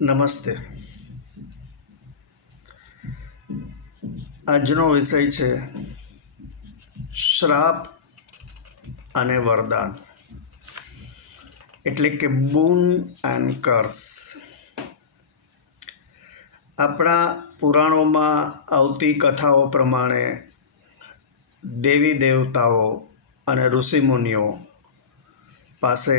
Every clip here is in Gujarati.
નમસ્તે. આજનો વિષય છે શ્રાપ અને વરદાન, એટલે કે બૂન એન્ડ કર્સ. આપણા પુરાણોમાં આવતી કથાઓ પ્રમાણે દેવી દેવતાઓ અને ઋષિમુનિઓ પાસે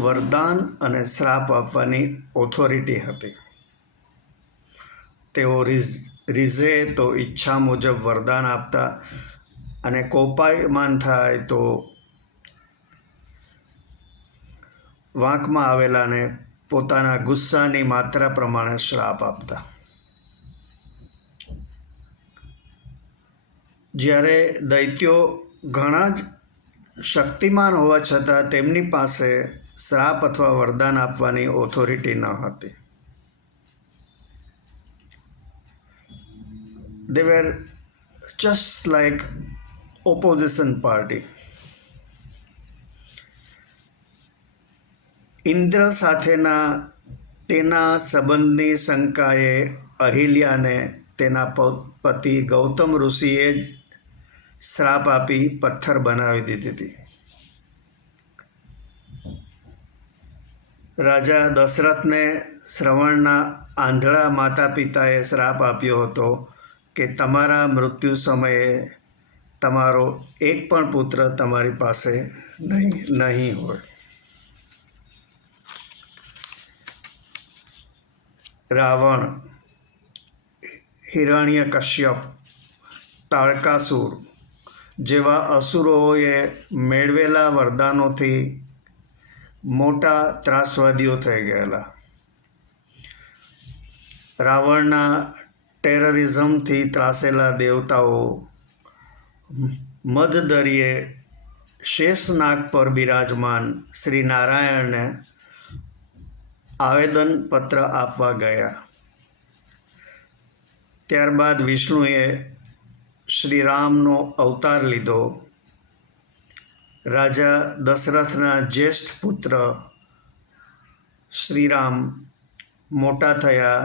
વરદાન અને શ્રાપ આપવાની ઓથોરિટી હતી. તેઓ રીઝે તો ઈચ્છા મુજબ વરદાન આપતા અને કોપાયમાન થાય તો વાંકમાં આવેલાને પોતાના ગુસ્સાની માત્રા પ્રમાણે શ્રાપ આપતા. જ્યારે દૈત્યો ઘણા જ શક્તિમાન હોવા છતાં તેમની પાસે શ્રાપ અથવા વરદાન આપવાની ઓથોરિટી ન હતી. They were just like opposition party. Indra સાથેના તેના સંબંધની શંકાએ અહિલ્યાને તેના પતિ ગૌતમ ઋષિએ જ શ્રાપ આપી પથ્થર બનાવી દીધી હતી. રાજા દશરથને શ્રવણના આંધળા માતા પિતાએ શ્રાપ આપ્યો હતો કે તમારા મૃત્યુ સમયે તમારો એક પણ પુત્ર તમારી પાસે નહીં હોય. રાવણ, હિરણ્યકશ્યપ, તારકાસુર જેવા અસુરોએ મેળવેલા વરદાનોથી મોટા ત્રાસવાદીઓ થઈ ગયેલા. રાવણના ટેરરિઝમથી ત્રાસેલા દેવતાઓ મધદરિયે શેષનાગ પર બિરાજમાન શ્રી નારાયણને આવેદનપત્ર આપવા ગયા. ત્યારબાદ વિષ્ણુએ શ્રીરામનો અવતાર લીધો. રાજા દશરથના જ્યેષ્ઠ પુત્ર શ્રીરામ મોટા થયા,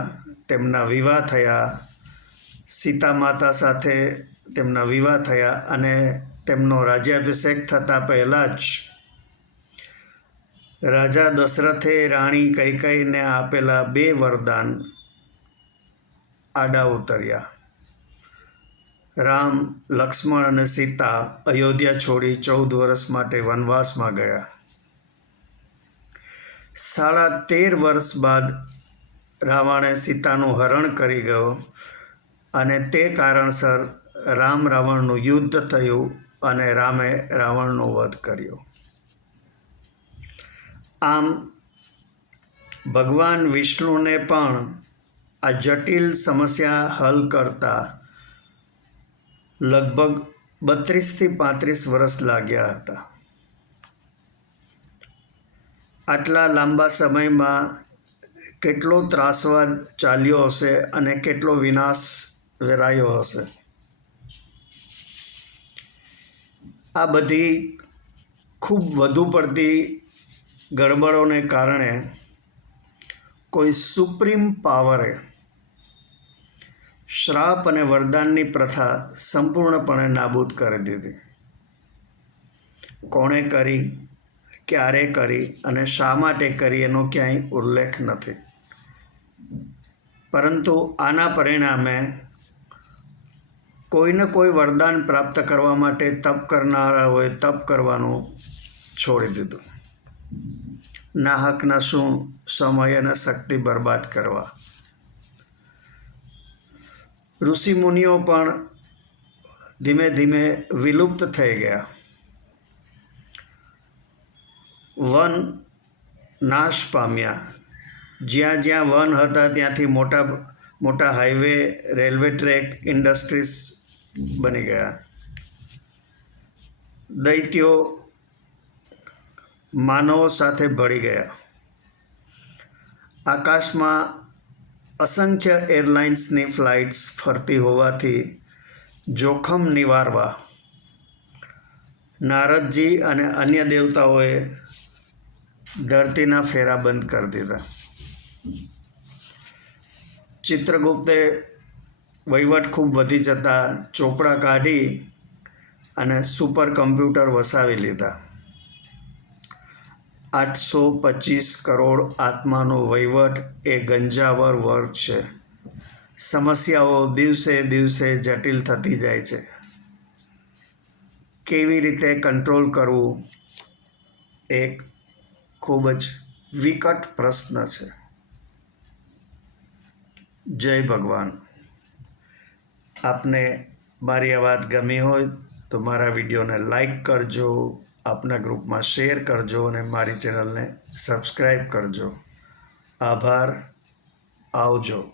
તેમના વિવાહ થયા, સીતા માતા સાથે તેમના વિવાહ થયા અને તેમનો રાજ્યાભિષેક થતાં પહેલાં જ રાજા દશરથે રાણી કૈકેયીને આપેલા 2 વરદાન આડા ઉતર્યા. રામ, લક્ષ્મણ અને સીતા અયોધ્યા છોડી 14 વર્ષ માટે વનવાસમાં ગયા. 13.5 વર્ષ બાદ રાવણે સીતાનું હરણ કરી ગયો અને તે કારણસર રામ રાવણનું યુદ્ધ થયું અને રામે રાવણનો વધ કર્યો. આમ ભગવાન વિષ્ણુને પણ આ જટિલ સમસ્યા હલ કરતા લગભગ 32 થી 35 વર્ષ લાગ્યા હતા. આટલા લાંબા સમયમાં કેટલો ત્રાસવાદ ચાલ્યો હશે અને કેટલો વિનાશ વેરાયો હશે. આ બધી ખૂબ વધુ પડતી ગડબડોને કારણે કોઈ સુપ્રીમ પાવરે શ્રાપ અને વરદાનની પ્રથા સંપૂર્ણપણે નાબૂદ કરી દીધી. કોણે કરી, ક્યારે કરી અને શા માટે કરી એનો ક્યાંય ઉલ્લેખ નથી. પરંતુ આના પરિણામે કોઈને કોઈ વરદાન પ્રાપ્ત કરવા માટે તપ કરનારાઓએ તપ કરવાનું છોડી દીધું. નાહકના શું સમય અને શક્તિ બરબાદ કરવા. ઋષિમુનિઓ પણ ધીમે ધીમે વિલુપ્ત થઈ ગયા. વન નાશ પામ્યા. જ્યાં જ્યાં વન હતા ત્યાંથી મોટા મોટા હાઈવે, રેલવે ટ્રેક, ઇન્ડસ્ટ્રીઝ બની ગયા. દૈત્યો માનવો સાથે ભળી ગયા. આકાશમાં અસંખ્ય એરલાઇન્સની ફ્લાઇટ્સ ફરતી હોવાથી જોખમ નિવારવા નારદજી અને અન્ય દેવતાઓએ ધરતીના ફેરા બંધ કરી દીધા. ચિત્રગુપ્તે વહીવટ ખૂબ વધી જતાં ચોપડા કાઢી અને સુપર કમ્પ્યુટર વસાવી લીધા. 825 કરોડ આત્માનો વહીવટ એ ગંજાવર વર્ગ છે. સમસ્યાઓ દિવસે દિવસે જટિલ થતી જાય છે. કેવી રીતે કંટ્રોલ કરવું એક ખૂબ જ વિકટ પ્રશ્ન છે. જય ભગવાન. આપને મારી આ વાત ગમી હોય તો મારા વિડીયોને લાઈક કરજો, આપના ગ્રુપમાં શેર કરજો અને મારી ચેનલને સબસ્ક્રાઈબ કરજો. આભાર. આવજો.